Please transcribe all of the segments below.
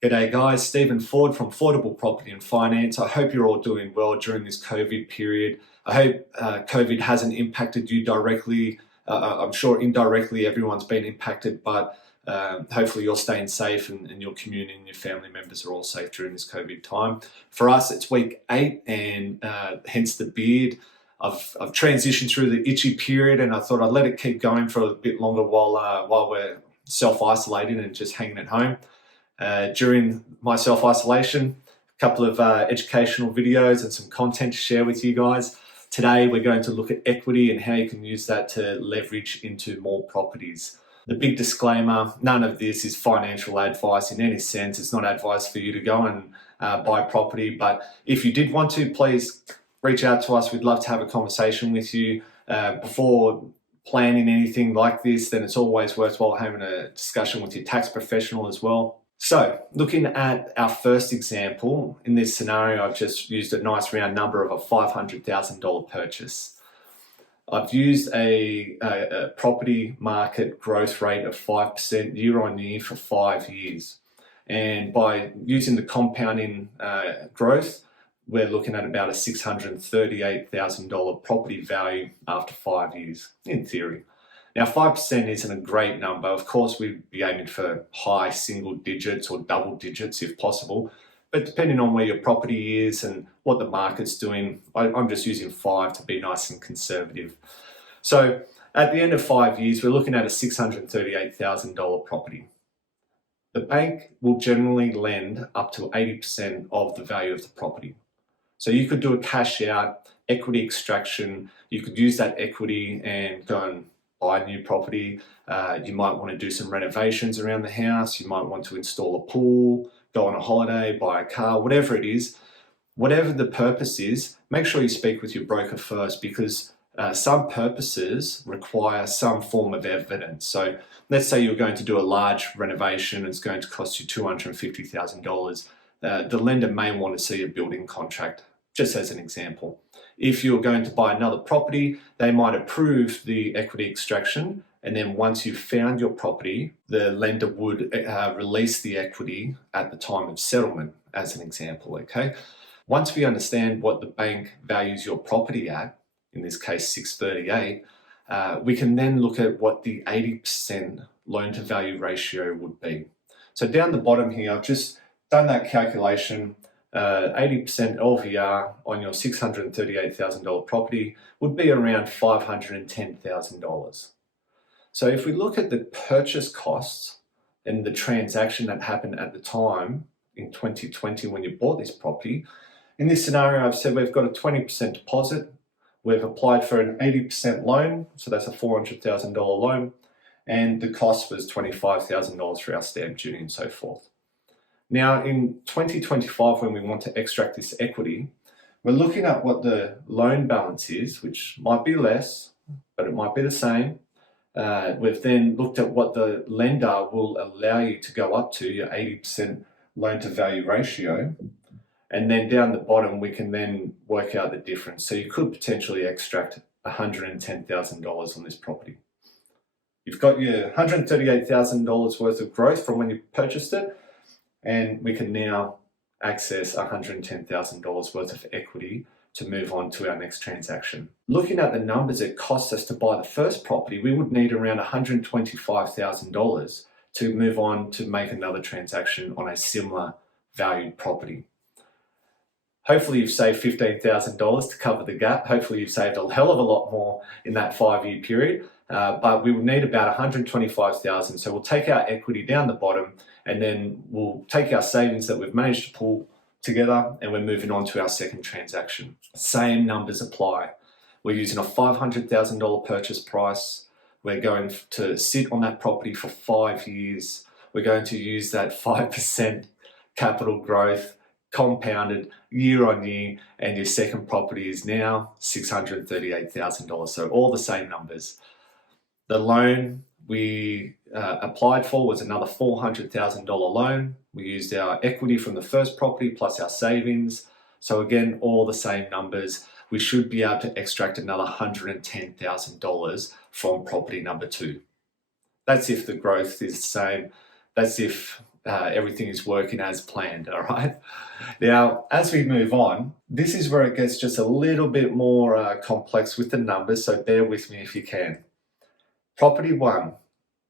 G'day guys, Stephen Ford from Fordable Property and Finance. I hope you're all doing well during this COVID period. I hope COVID hasn't impacted you directly. I'm sure indirectly everyone's been impacted, but hopefully you're staying safe and your community and your family members are all safe during this COVID time. For us, it's week 8 and hence the beard. I've transitioned through the itchy period and I thought I'd let it keep going for a bit longer while we're self-isolating and just hanging at home. During my self-isolation, a couple of educational videos and some content to share with you guys. Today we're going to look at equity and how you can use that to leverage into more properties. The big disclaimer, none of this is financial advice in any sense. It's not advice for you to go and buy property, but if you did want to, please reach out to us. We'd love to have a conversation with you. Before planning anything like this, then it's always worthwhile having a discussion with your tax professional as well. So, looking at our first example, in this scenario, I've just used a nice round number of a $500,000 purchase. I've used a property market growth rate of 5% year on year for 5 years. And by using the compounding growth, we're looking at about a $638,000 property value after 5 years, in theory. Now, 5% isn't a great number. Of course, we'd be aiming for high single digits or double digits if possible. But depending on where your property is and what the market's doing, I'm just using 5 to be nice and conservative. So at the end of 5 years, we're looking at a $638,000 property. The bank will generally lend up to 80% of the value of the property. So you could do a cash out, equity extraction. You could use that equity and go and buy a new property. You might want to do some renovations around the house. You might want to install a pool, go on a holiday, buy a car, whatever it is. Whatever the purpose is, make sure you speak with your broker first, because some purposes require some form of evidence. So let's say you're going to do a large renovation. It's going to cost you $250,000. The lender may want to see a building contract, just as an example. If you're going to buy another property, they might approve the equity extraction, and then once you've found your property, the lender would release the equity at the time of settlement, as an example, okay? Once we understand what the bank values your property at, in this case 638, we can then look at what the 80% loan to value ratio would be. So down the bottom here, I've just done that calculation. 80% LVR on your $638,000 property would be around $510,000. So if we look at the purchase costs and the transaction that happened at the time in 2020 when you bought this property, in this scenario I've said we've got a 20% deposit, we've applied for an 80% loan, so that's a $400,000 loan, and the cost was $25,000 for our stamp duty and so forth. Now, in 2025, when we want to extract this equity, we're looking at what the loan balance is, which might be less, but it might be the same. We've then looked at what the lender will allow you to go up to, your 80% loan to value ratio. And then down the bottom, we can then work out the difference. So you could potentially extract $110,000 on this property. You've got your $138,000 worth of growth from when you purchased it, and we can now access $110,000 worth of equity to move on to our next transaction. Looking at the numbers it costs us to buy the first property, we would need around $125,000 to move on to make another transaction on a similar valued property. Hopefully you've saved $15,000 to cover the gap. Hopefully you've saved a hell of a lot more in that 5-year period, but we would need about $125,000. So we'll take our equity down the bottom, and then we'll take our savings that we've managed to pull together, and we're moving on to our second transaction. Same numbers apply. We're using a $500,000 purchase price. We're going to sit on that property for 5 years. We're going to use that 5% capital growth compounded year on year, and your second property is now $638,000. So all the same numbers. The loan we applied for was another $400,000 loan. We used our equity from the first property plus our savings. So again, all the same numbers. We should be able to extract another $110,000 from property number 2. That's if the growth is the same. That's if everything is working as planned, all right? Now, as we move on, this is where it gets just a little bit more complex with the numbers, so bear with me if you can. Property 1,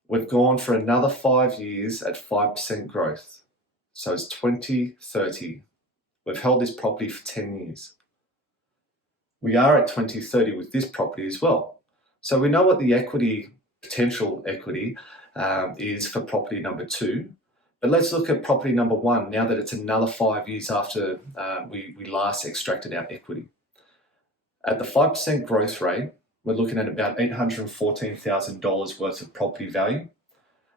we've gone for another 5 years at 5% growth. So it's 2030. We've held this property for 10 years. We are at 2030 with this property as well. So we know what the equity, potential equity, is for property number 2. But let's look at property number 1 now that it's another 5 years after we last extracted our equity. At the 5% growth rate, we're looking at about $814,000 worth of property value.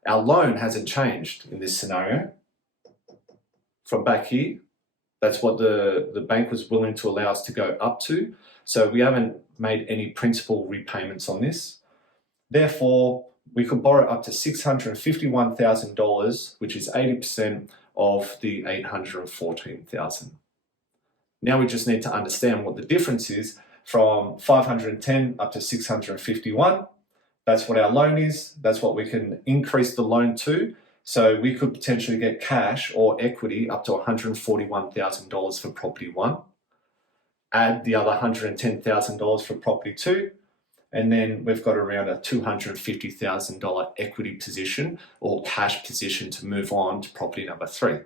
Our loan hasn't changed in this scenario. From back here, that's what the bank was willing to allow us to go up to. So we haven't made any principal repayments on this. Therefore, we could borrow up to $651,000, which is 80% of the $814,000. Now we just need to understand what the difference is from 510 up to 651. That's what our loan is. That's what we can increase the loan to. So we could potentially get cash or equity up to $141,000 for property 1. Add the other $110,000 for property 2. And then we've got around a $250,000 equity position or cash position to move on to property number 3.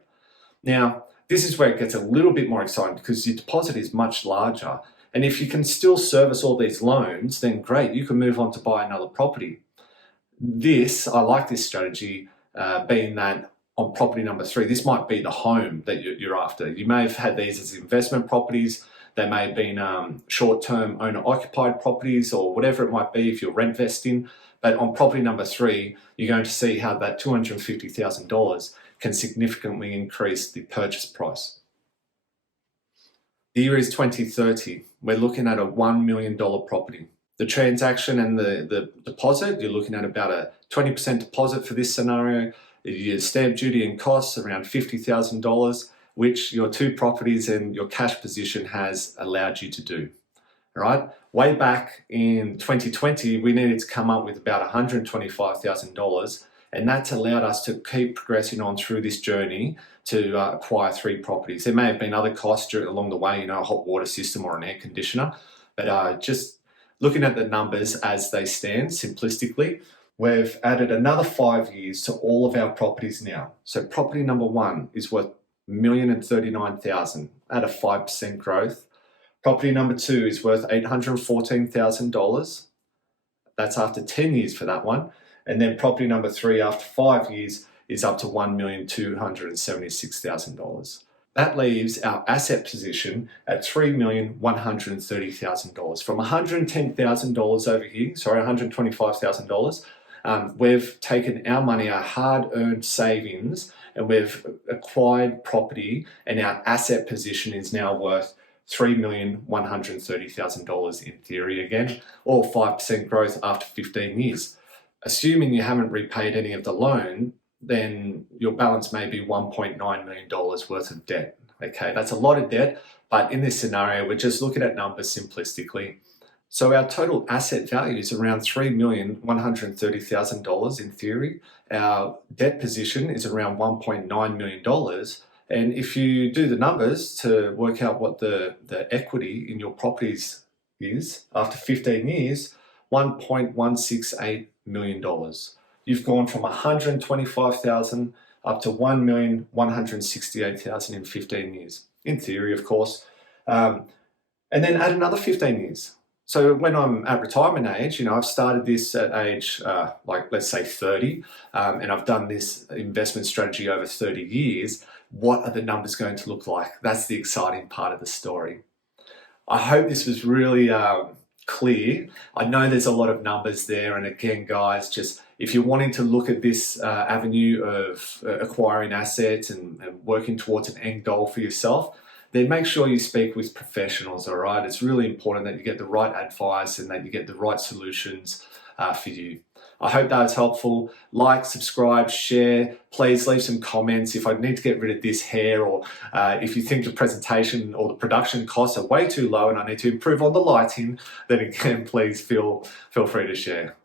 Now, this is where it gets a little bit more exciting because your deposit is much larger. And if you can still service all these loans, then great, you can move on to buy another property. I like this strategy, being that on property number 3, this might be the home that you're after. You may have had these as investment properties. They may have been short-term owner-occupied properties or whatever it might be if you're rent vesting. But on property number 3, you're going to see how that $250,000 can significantly increase the purchase price. The year is 2030. We're looking at a $1 million property. The transaction and the deposit, you're looking at about a 20% deposit for this scenario. Your stamp duty and costs around $50,000, which your 2 properties and your cash position has allowed you to do. All right. Way back in 2020, we needed to come up with about $125,000, and that's allowed us to keep progressing on through this journey to acquire 3 properties. There may have been other costs along the way, a hot water system or an air conditioner, but just looking at the numbers as they stand simplistically, we've added another 5 years to all of our properties now. So property number 1 is worth $1,039,000 at a 5% growth. Property number 2 is worth $814,000. That's after 10 years for that one. And then property number 3 after 5 years is up to $1,276,000. That leaves our asset position at $3,130,000. From $110,000 over here, $125,000, we've taken our money, our hard-earned savings, and we've acquired property, and our asset position is now worth $3,130,000 in theory again, or 5% growth after 15 years. Assuming you haven't repaid any of the loan, then your balance may be $1.9 million worth of debt. Okay, that's a lot of debt, but in this scenario, we're just looking at numbers simplistically. So our total asset value is around $3,130,000 in theory. Our debt position is around $1.9 million. And if you do the numbers to work out what the equity in your properties is after 15 years, $1.168 million. You've gone from $125,000 up to $1,168,000 in 15 years. In theory, of course. And then add another 15 years. So when I'm at retirement age, I've started this at age, let's say 30, and I've done this investment strategy over 30 years. What are the numbers going to look like? That's the exciting part of the story. I hope this was really clear. I know there's a lot of numbers there, and again, guys, just if you're wanting to look at this avenue of acquiring assets and working towards an end goal for yourself, then make sure you speak with professionals, all right? It's really important that you get the right advice and that you get the right solutions for you. I hope that was helpful. Like, subscribe, share. Please leave some comments if I need to get rid of this hair, or if you think the presentation or the production costs are way too low and I need to improve on the lighting, then again, please feel free to share.